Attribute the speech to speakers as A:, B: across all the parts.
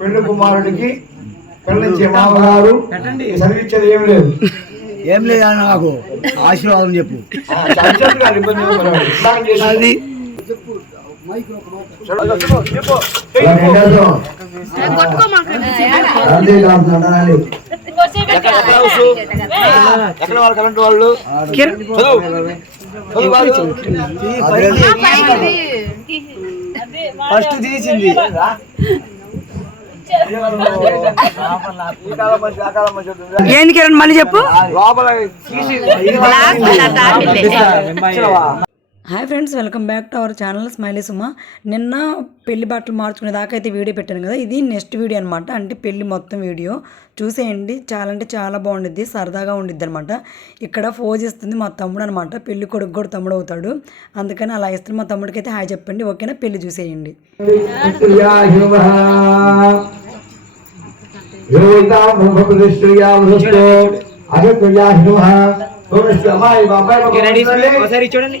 A: పెళ్ళి కుమారుడికి పెళ్ళించే మామగారు చదివించేది ఏం లేదు.
B: ఏం లేదా నాకు. ఆశీర్వాదం చెప్పు. అది.
A: ఎక్కడ కరెంట్ వాళ్ళు.
B: ఫస్ట్ తీసింది.
C: ఏంది కిరణ్ మళ్ళీ చెప్పు
A: లోపల?
C: Hi friends welcome back to our channel smiley Suma నిన్న పెళ్ళి బట్టలు మార్చుకునే దాకా అయితే వీడియో పెట్టాను కదా ఇది నెక్స్ట్ వీడియో అనమాట అంటే పెళ్ళి మొత్తం వీడియో చూసేయండి చాలా అంటే చాలా బాగుండిద్ది సరదాగా ఉండిద్ది అనమాట ఇక్కడ ఫోజ్ ఇస్తుంది మా తమ్ముడు అనమాట పెళ్ళి కొడుకు కూడా తమ్ముడు అవుతాడు. అందుకని అలా ఇస్తుంది. మా తమ్ముడికి అయితే హాయ్ చెప్పండి ఓకేనా? పెళ్ళి చూసేయండి.
A: బాబాయ్ చూడండి.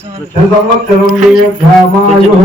D: शतवत्सरं दीर्घामायुः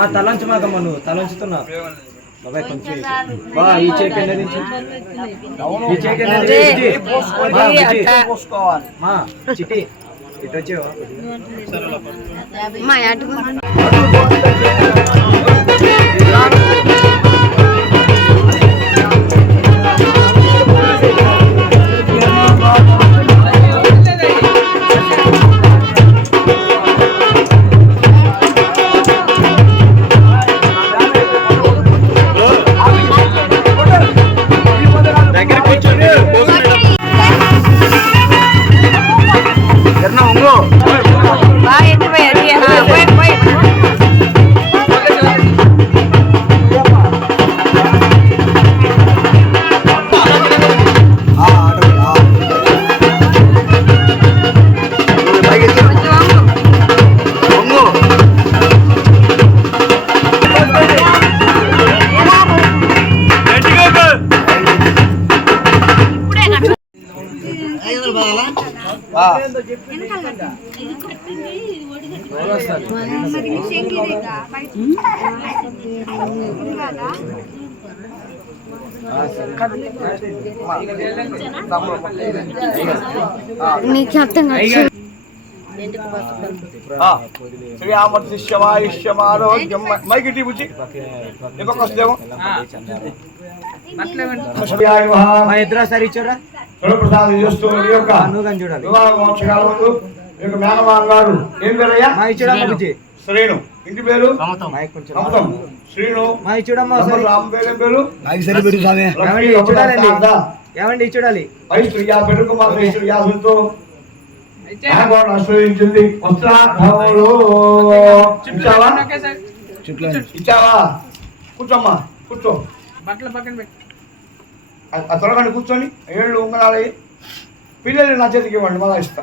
B: మా తలంచు మాకమ్మ నువ్వు తలంచుతున్నా. బాబాయ్ కొంచెం బా ఈ ఈ మా ఇటు వచ్చేవా?
D: మా Come here. నీకు అర్థం కాదు
A: శ్రీరామ శిష్యమాయుష్యమారోగ్యం మైకి బుజ్జి ఇంకొక వస్తేమో
B: మా ఇద్దరు సరి ఇచ్చారా
A: ప్రసాదం చేస్తూ ఈ యొక్క
B: నువ్వు కానీ చూడాలి
A: వివాహ మోక్షకాల ముందు ఈ యొక్క మేనమామ గారు? ఏం పేరయ్యా? శ్రీను. ఇంటి పేరు? శ్రీను. రామ పేరు పేరు?
B: ఏమండి ఇచ్చాడాలి
A: ఐశ్వర్య పెరుగుమాత ఆశ్రయించింది. వస్త్రార్థములు ఇచ్చావా? ఇచ్చావా? కూర్చోమ్మా కూర్చో.
E: బట్టలు పక్కన పెట్టి.
A: త్వరగా కూర్చొని ఏళ్ళు ఉంగరాలి పిల్లలు నా చేతికి ఇవ్వండి మళ్ళా ఇస్తా.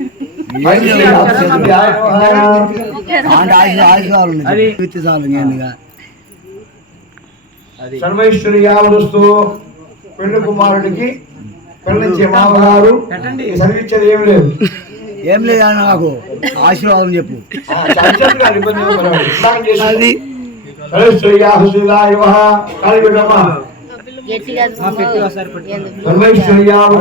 A: నమః.
B: అది
F: చాలు
B: అది.
A: సర్వైశ్వర్యావస్తు పెళ్ళి కుమారుడికి పెళ్ళించే మామగారు. చదివించేది ఏం లేదు.
F: ఏం లేదు నాకు. ఆశీర్వాదం చెప్పు.
A: ఆ, చదివించేది కాదు,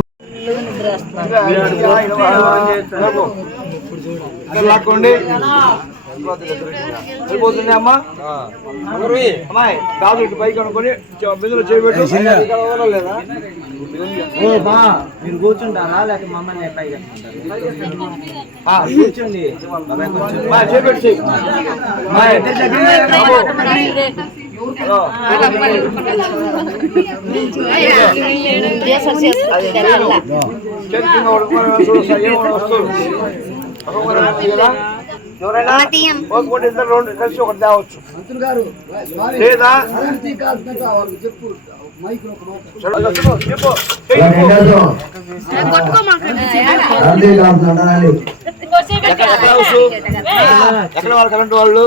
A: లాక్కోండి వెళ్ళిపోతుంది అమ్మా అమ్మాయి గాజు ఇటు పైకి అనుకొని బిందులో చేయబెట్టు లేదా
B: మీరు కూర్చుంటారా లేకపోతే మమ్మల్ని పైకి కూర్చోండి బాబాయ్ కూర్చోండి. ఇద్దరి?
A: ఎవరైనా ఇద్దరు రెండు కలిసి ఒకటి తేవచ్చు లేదా చెప్పు ఎక్కడ వాళ్ళు కరెంట్ వాళ్ళు.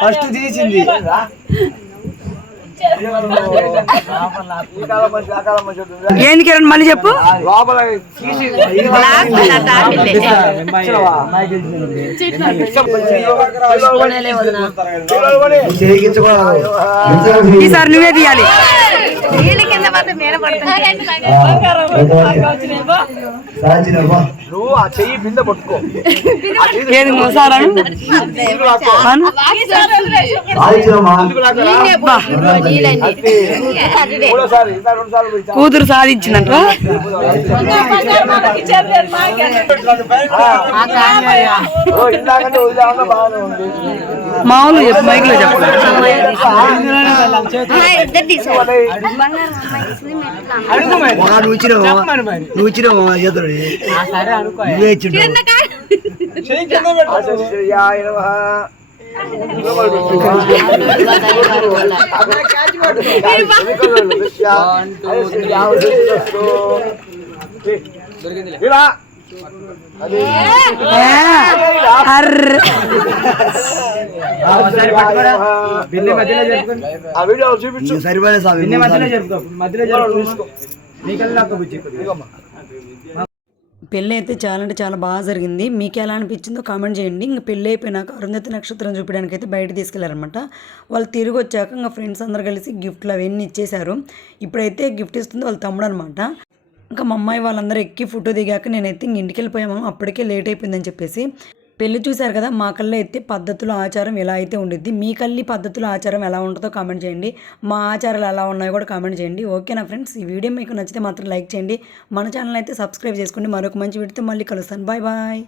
B: ఫస్ట్ తీసింది.
C: ఏంది కిరణ్ మళ్ళీ చెప్పు?
A: లోపల తీసి
B: అమ్మాయి
C: నువ్వు
A: ఆ చెయ్యి బిందె పట్టుకో.
C: ఏది మోసారా. కూతురు సాధించినట్టు మామూలు చెప్పు మైక్లో చెప్పు
B: అడుగు మరి.
F: నువ్వు ఇచ్చినావు. నువ్వు ఇచ్చినావు చేతుడు ఇచ్చిండు
C: పెళ్ళి అయితే చాలా అంటే చాలా బాగా జరిగింది. మీకు ఎలా అనిపించిందో కామెంట్ చేయండి. ఇంకా పెళ్ళి అయిపోయినాక అరుంధతి నక్షత్రం చూపించడానికి అయితే బయట తీసుకెళ్ళారనమాట వాళ్ళు తిరిగి వచ్చాక ఇంకా ఫ్రెండ్స్ అందరు కలిసి గిఫ్ట్లు అవన్నీ ఇచ్చేశారు. ఇప్పుడైతే గిఫ్ట్ ఇస్తుంది వాళ్ళ తమ్ముడు అనమాట ఇంకా మా అమ్మాయి వాళ్ళందరూ ఎక్కి ఫోటో దిగాక నేనైతే ఇంటికి వెళ్ళిపోయాము అప్పటికే లేట్ అయిపోయిందని చెప్పేసి. పెళ్ళి చూశారు కదా మా కళ్ళ అయితే పద్ధతులు ఆచారం ఎలా అయితే ఉండిద్ది మీ కళ్ళి పద్ధతులు ఆచారం ఎలా ఉంటుందో కామెంట్ చేయండి. మా ఆచారాలు ఎలా ఉన్నాయో కూడా కామెంట్ చేయండి. ఓకేనా ఫ్రెండ్స్ ఈ వీడియో మీకు నచ్చితే మాత్రం లైక్ చేయండి. మన ఛానల్ అయితే సబ్స్క్రైబ్ చేసుకోండి. మరొక మంచి వీడితే మళ్ళీ కలుస్తాను. Bye bye.